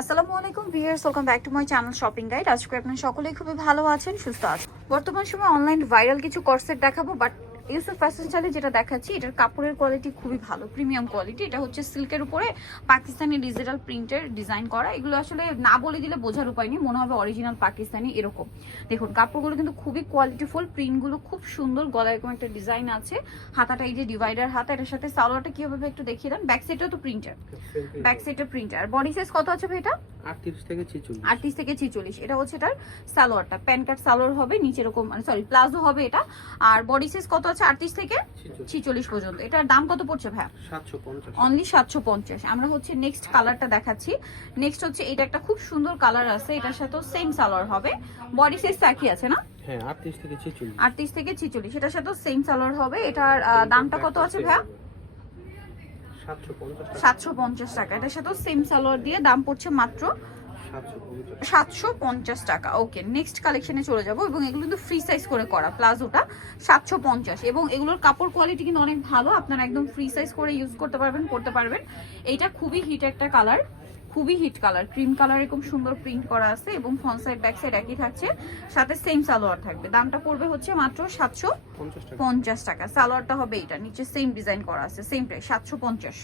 আসসালামু আলাইকুম viewers welcome back to my channel shopping guide আজকে আপনারা সকলেই খুবই ভালো আছেন, সুস্থ আছেন। বর্তমান সময় অনলাইন ভাইরাল কিছু কর্সেট দেখাবো বাট ইউসুফ ফ্যাশন চালে যেটা দেখাচ্ছি এটার কাপড়ের কোয়ালিটি খুবই ভালো প্রিমিয়াম কোয়ালিটি এটা হচ্ছে সিল্কের উপরে পাকিস্তানি ডিজিটাল প্রিন্টের ডিজাইন করা। এগুলো আসলে না বলে দিলে বোঝার উপায় নেই মনে হবে অরিজিনাল পাকিস্তানি এরকম। দেখুন কাপড়গুলো কিন্তু খুবই কোয়ালিটিফুল প্রিন্টগুলো খুব সুন্দর গলায় এরকম একটা ডিজাইন আছে। হাতাটা এই যে ডিভাইডার হাতা এটার সাথে সালোয়ারটা কি হবে একটু দেখিয়ে দেন? ব্যাক সাইডটাও তো প্রিন্টার ব্যাক সাইডটা প্রিন্টার বডি সাইজ কত আছে ভাই এটা? আটত্রিশ থেকে ছিচল্লিশ। আটত্রিশ থেকে ছিচল্লিশ এটা হচ্ছে এটার সালোয়ারটা। প্যান কার্ড সালোয়ার হবে নিচে এরকম মানে সরি প্লাজো হবে এটা। আর বডি সাইজ কত আছে? আটত্রিশ থেকে ছিচল্লিশ। ছিচল্লিশ পর্যন্ত। এটার দাম কত পড়ছে ভাই সাতশো পঞ্চাশ। অনলি সাতশো পঞ্চাশ। আমরা হচ্ছে নেক্সট কালারটা দেখাচ্ছি। নেক্সট হচ্ছে এটা একটা খুব সুন্দর কালার আছে এটার সাথেও সেম সালোয়ার হবে। বডি সাইজ একই আছে না? হ্যাঁ আটত্রিশ থেকে ছিচল্লিশ। আটত্রিশ থেকে ছিচল্লিশ এটার সাথেও সেম সালোয়ার হবে। এটার দামটা কত আছে ভাইয়া? সাতশো পঞ্চাশ টাকা। এটার সাথেও সেম সালোয়ার দিয়ে দাম পড়ছে মাত্র সাতশো পঞ্চাশ টাকা। ওকে নেক্সট কালেকশনে চলে যাব এবং এগুলো কিন্তু ফ্রি সাইজ করে করা। প্লাজোটা সাতশো পঞ্চাশ। এবং এগুলোর কাপড় কোয়ালিটি কিন্তু অনেক ভালো। আপনারা একদম ফ্রি সাইজ করে ইউজ করতে পারবেন করতে পারবেন। এইটা খুবই হিট একটা কালার খুবই হিট কালার। ক্রিম কালার এরকম সুন্দর প্রিন্ট করা আছে এবং ফ্রন্ট সাইড ব্যাক সাইড একই থাকছে। সাথে সেম সালোয়ার থাকবে। দামটা পড়বে হচ্ছে মাত্র সাতশো পঞ্চাশ টাকা। সালোয়ারটা হবে এটা। নিচে সেম ডিজাইন করা আছে। সেম প্রাইস সাতশো পঞ্চাশ।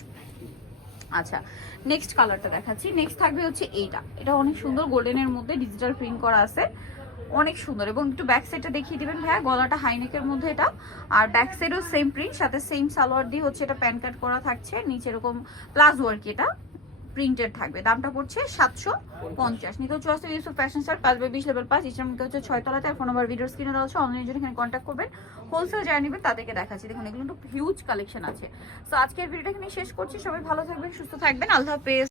আচ্ছা নেক্সট কালারটা দেখাচ্ছি। নেক্সট থাকবে হচ্ছে এইটা। এটা অনেক সুন্দর গোল্ডেনের মধ্যে ডিজিটাল প্রিন্ট করা আছে। অনেক সুন্দর এবং একটু ব্যাক সাইডটা দেখিয়ে দিবেন। ভাইয়া গলাটা হাইনেকের মধ্যে এটা। আর ব্যাক সাইডও সেম প্রিন্ট সাথে সেম সালোয়ার দিয়ে হচ্ছে এটা প্যান কাট করা থাকছে। নিচে এরকম প্লাজো আর কি এটা। প্রিন্টেড থাকবে। দামটা পড়ছে সাতশো পঞ্চাশ। নিতে হচ্ছে অস্ত্র ইউসুফ ফ্যাশন স্টার পাঁচ বাই বিশ লেভেল পাঁচ। ইসলামকে হচ্ছে ছয়তলাতে ফোন নাম্বার ভিডিও স্ক্রিনে দেওয়া হচ্ছে অনলাইনের জন্য এখানে কন্ট্যাক্ট করবেন। হোলসেল যারা নেবেন তাদেরকে দেখাচ্ছি। দেখুন, এগুলো একটু হিউজ কালেকশন আছে। তো আজকের ভিডিওটা এখানে শেষ করছি। সবাই ভালো থাকবেন, সুস্থ থাকবেন। আল্লাহ হাফেজ।